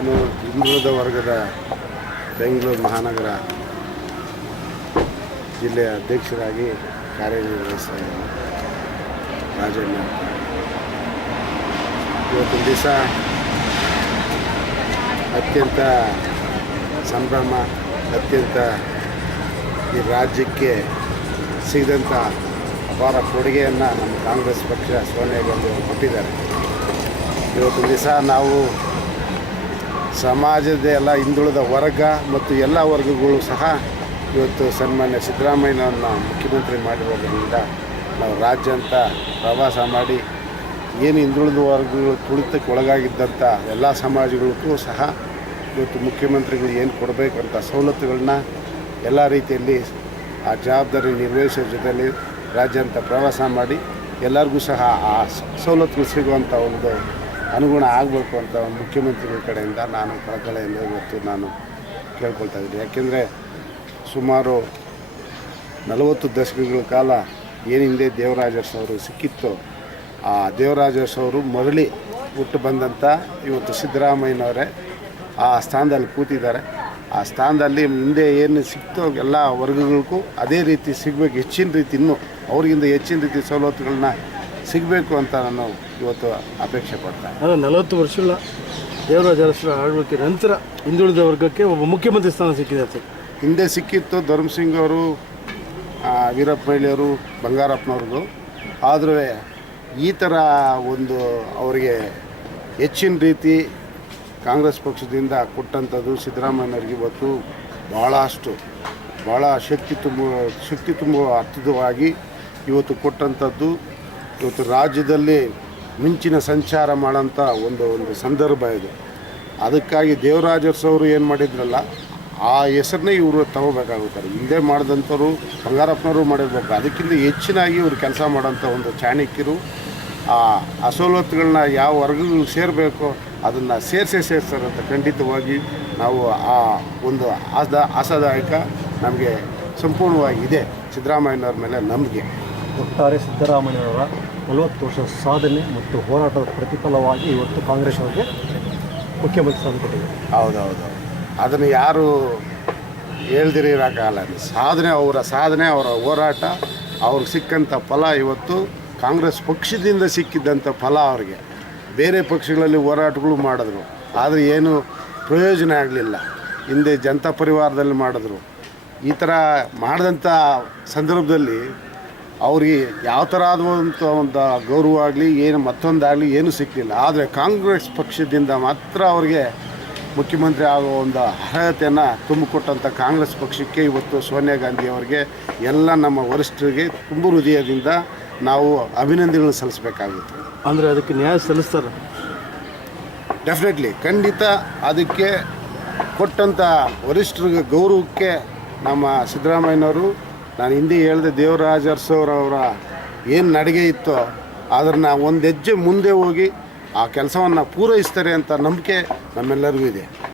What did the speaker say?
ನಾನು ಹಿಂದುಳಿದ ವರ್ಗದ ಬೆಂಗಳೂರು ಮಹಾನಗರ ಜಿಲ್ಲೆಯ ಅಧ್ಯಕ್ಷರಾಗಿ ಕಾರ್ಯನಿರ್ವಹಿಸ್ತಾ ಇದ್ದೀನಿ. ರಾಜಣ್ಣ ಇವತ್ತಿನ ದಿವಸ ಅತ್ಯಂತ ಸಂಭ್ರಮ, ಅತ್ಯಂತ ಈ ರಾಜ್ಯಕ್ಕೆ ಸಿಗದಂಥ ಅಪಾರ ಕೊಡುಗೆಯನ್ನು ನಮ್ಮ ಕಾಂಗ್ರೆಸ್ ಪಕ್ಷ ಸೋನಿಯಾ ಗಾಂಧಿ ಅವರು ಕೊಟ್ಟಿದ್ದಾರೆ. ಇವತ್ತಿನ ದಿವಸ ನಾವು ಸಮಾಜದ ಎಲ್ಲ ಹಿಂದುಳಿದ ವರ್ಗ ಮತ್ತು ಎಲ್ಲ ವರ್ಗಗಳು ಸಹ ಇವತ್ತು ಸನ್ಮಾನ್ಯ ಸಿದ್ದರಾಮಯ್ಯನವ್ರನ್ನ ಮುಖ್ಯಮಂತ್ರಿ ಮಾಡಿರೋದ್ರಿಂದ ನಾವು ರಾಜ್ಯಾಂತ ಪ್ರವಾಸ ಮಾಡಿ ಏನು ಹಿಂದುಳಿದ ವರ್ಗಗಳು ತುಳಿತಕ್ಕೆ ಒಳಗಾಗಿದ್ದಂಥ ಎಲ್ಲ ಸಮಾಜಗಳಿಗೂ ಸಹ ಇವತ್ತು ಮುಖ್ಯಮಂತ್ರಿಗಳು ಏನು ಕೊಡಬೇಕಂತ ಸವಲತ್ತುಗಳನ್ನ ಎಲ್ಲ ರೀತಿಯಲ್ಲಿ ಆ ಜವಾಬ್ದಾರಿ ನಿರ್ವಹಿಸೋ ಜೊತೆಯಲ್ಲಿ ರಾಜ್ಯಾಂತ ಪ್ರವಾಸ ಮಾಡಿ ಎಲ್ಲರಿಗೂ ಸಹ ಆ ಸವಲತ್ತುಗಳು ಸಿಗುವಂಥ ಒಂದು ಅನುಗುಣ ಆಗಬೇಕು ಅಂತ ಮುಖ್ಯಮಂತ್ರಿಗಳ ಕಡೆಯಿಂದ ನಾನು ಕಳಕಳಿಯಿಂದ ಇವತ್ತು ನಾನು ಕೇಳ್ಕೊಳ್ತಾ ಇದ್ದೀನಿ. ಯಾಕೆಂದರೆ ಸುಮಾರು 40 ದಶಕಗಳ ಕಾಲ ಏನು ಹಿಂದೆ ದೇವರಾಜ ಅರಸು ಅವರು ಸಿಕ್ಕಿತ್ತು, ಆ ದೇವರಾಜ ಅರಸು ಅವರು ಮರಳಿ ಹುಟ್ಟು ಬಂದಂಥ ಇವತ್ತು ಸಿದ್ದರಾಮಯ್ಯನವರೇ ಆ ಸ್ಥಾನದಲ್ಲಿ ಕೂತಿದ್ದಾರೆ. ಆ ಸ್ಥಾನದಲ್ಲಿ ಹಿಂದೆ ಏನು ಸಿಕ್ತೋ ಎಲ್ಲ ವರ್ಗಗಳಿಗೂ ಅದೇ ರೀತಿ ಸಿಗಬೇಕು, ಹೆಚ್ಚಿನ ರೀತಿ ಇನ್ನೂ ಅವ್ರಿಗಿಂತ ಹೆಚ್ಚಿನ ರೀತಿ ಸವಲತ್ತುಗಳನ್ನ ಸಿಗಬೇಕು ಅಂತ ನಾನು ಇವತ್ತು ಅಪೇಕ್ಷೆ ಪಡ್ತೇನೆ. 40 ವರ್ಷಗಳ ದೇವರಾಜ ಅರಸರ ಆಳ್ವಿಕೆ ನಂತರ ಹಿಂದುಳಿದ ವರ್ಗಕ್ಕೆ ಒಬ್ಬ ಮುಖ್ಯಮಂತ್ರಿ ಸ್ಥಾನ ಸಿಕ್ಕಿದೆ ಸರ್. ಹಿಂದೆ ಸಿಕ್ಕಿತ್ತು ಧರ್ಮಸಿಂಗ್ ಅವರು, ವೀರಪ್ಪ ಮೊಯ್ಲಿಯವರು, ಬಂಗಾರಪ್ಪನವ್ರದ್ದು. ಆದರೂ ಈ ಥರ ಒಂದು ಅವರಿಗೆ ಹೆಚ್ಚಿನ ರೀತಿ ಕಾಂಗ್ರೆಸ್ ಪಕ್ಷದಿಂದ ಕೊಟ್ಟಂಥದ್ದು ಸಿದ್ದರಾಮಯ್ಯನವ್ರಿಗೆ ಇವತ್ತು ಭಾಳ ಶಕ್ತಿ ತುಂಬುವ ಅರ್ಥವಾಗಿ ಇವತ್ತು ಕೊಟ್ಟಂಥದ್ದು. ಇವತ್ತು ರಾಜ್ಯದಲ್ಲಿ ಮಿಂಚಿನ ಸಂಚಾರ ಮಾಡೋಂಥ ಒಂದು ಸಂದರ್ಭ ಇದು. ಅದಕ್ಕಾಗಿ ದೇವರಾಜ ಅರಸು ಅವರು ಏನು ಮಾಡಿದ್ರಲ್ಲ ಆ ಹೆಸರನ್ನೇ ಇವರು ತಗೋಬೇಕಾಗುತ್ತಾರೆ. ಹಿಂದೆ ಮಾಡಿದಂಥವ್ರು ಬಂಗಾರಪ್ಪನವರು ಮಾಡಿರ್ಬೇಕು, ಅದಕ್ಕಿಂತ ಹೆಚ್ಚಿನಾಗಿ ಇವರು ಕೆಲಸ ಮಾಡೋಂಥ ಒಂದು ಚಾಣಕ್ಯರು. ಆ ಸವಲತ್ತುಗಳನ್ನ ಯಾವ ವರ್ಗಗಳು ಸೇರಬೇಕೋ ಅದನ್ನು ಸೇರಿಸ್ತಾರೆ ಅಂತ ಖಂಡಿತವಾಗಿ ನಾವು ಆ ಒಂದು ಆಶಾದಾಯಕ ನಮಗೆ ಸಂಪೂರ್ಣವಾಗಿ ಇದೆ ಸಿದ್ದರಾಮಯ್ಯನವ್ರ ಮೇಲೆ ನಂಬಿಕೆ. ಒಟ್ಟಾರೆ ಸಿದ್ದರಾಮಯ್ಯನವರ 40 ವರ್ಷ ಸಾಧನೆ ಮತ್ತು ಹೋರಾಟದ ಪ್ರತಿಫಲವಾಗಿ ಇವತ್ತು ಕಾಂಗ್ರೆಸ್ ಅವರಿಗೆ ಮುಖ್ಯಮಂತ್ರಿ ಸ್ಥಾನ ಕೊಟ್ಟಿದೆ. ಹೌದೌದು, ಅದನ್ನು ಯಾರು ಹೇಳ್ದಿರಿ ಇರೋಕ್ಕಾಗಲ್ಲ. ಸಾಧನೆ ಅವರ ಹೋರಾಟ ಅವ್ರಿಗೆ ಸಿಕ್ಕಂಥ ಫಲ ಇವತ್ತು ಕಾಂಗ್ರೆಸ್ ಪಕ್ಷದಿಂದ ಸಿಕ್ಕಿದ್ದಂಥ ಫಲ ಅವ್ರಿಗೆ. ಬೇರೆ ಪಕ್ಷಗಳಲ್ಲಿ ಹೋರಾಟಗಳು ಮಾಡಿದ್ರು, ಆದರೆ ಏನು ಪ್ರಯೋಜನ ಆಗಲಿಲ್ಲ. ಹಿಂದೆ ಜನತಾ ಪರಿವಾರದಲ್ಲಿ ಮಾಡಿದ್ರು. ಈ ಥರ ಮಾಡಿದಂಥ ಸಂದರ್ಭದಲ್ಲಿ ಅವ್ರಿಗೆ ಯಾವ ಥರ ಆದಂಥ ಒಂದು ಗೌರವ ಆಗಲಿ ಏನು ಮತ್ತೊಂದಾಗಲಿ ಏನೂ ಸಿಕ್ಕಲಿಲ್ಲ. ಆದರೆ ಕಾಂಗ್ರೆಸ್ ಪಕ್ಷದಿಂದ ಮಾತ್ರ ಅವ್ರಿಗೆ ಮುಖ್ಯಮಂತ್ರಿ ಆಗೋ ಒಂದು ಅರ್ಹತೆಯನ್ನು ತುಂಬಿಕೊಟ್ಟಂಥ ಕಾಂಗ್ರೆಸ್ ಪಕ್ಷಕ್ಕೆ ಇವತ್ತು ಸೋನಿಯಾ ಗಾಂಧಿ ಅವರಿಗೆ ಎಲ್ಲ ನಮ್ಮ ವರಿಷ್ಠರಿಗೆ ತುಂಬ ಹೃದಯದಿಂದ ನಾವು ಅಭಿನಂದನೆಗಳನ್ನು ಸಲ್ಲಿಸಬೇಕಾಗುತ್ತೆ. ಅಂದರೆ ಅದಕ್ಕೆ ನ್ಯಾಯ ಸಲ್ಲಿಸ್ತಾರೆ ಡೆಫಿನೆಟ್ಲಿ, ಖಂಡಿತ. ಅದಕ್ಕೆ ಕೊಟ್ಟಂಥ ವರಿಷ್ಠರಿಗೆ ಗೌರವಕ್ಕೆ ನಮ್ಮ ಸಿದ್ದರಾಮಯ್ಯನವರು, ನಾನು ಹಿಂದೆ ಹೇಳಿದೆ ದೇವರಾಜ ಅರಸು ಅವರ ಏನು ನಡಿಗೆ ಇತ್ತೋ ಅದನ್ನು ಒಂದು ಹೆಜ್ಜೆ ಮುಂದೆ ಹೋಗಿ ಆ ಕೆಲಸವನ್ನು ಪೂರೈಸ್ತಾರೆ ಅಂತ ನಂಬಿಕೆ ನಮ್ಮೆಲ್ಲರಿಗೂ ಇದೆ.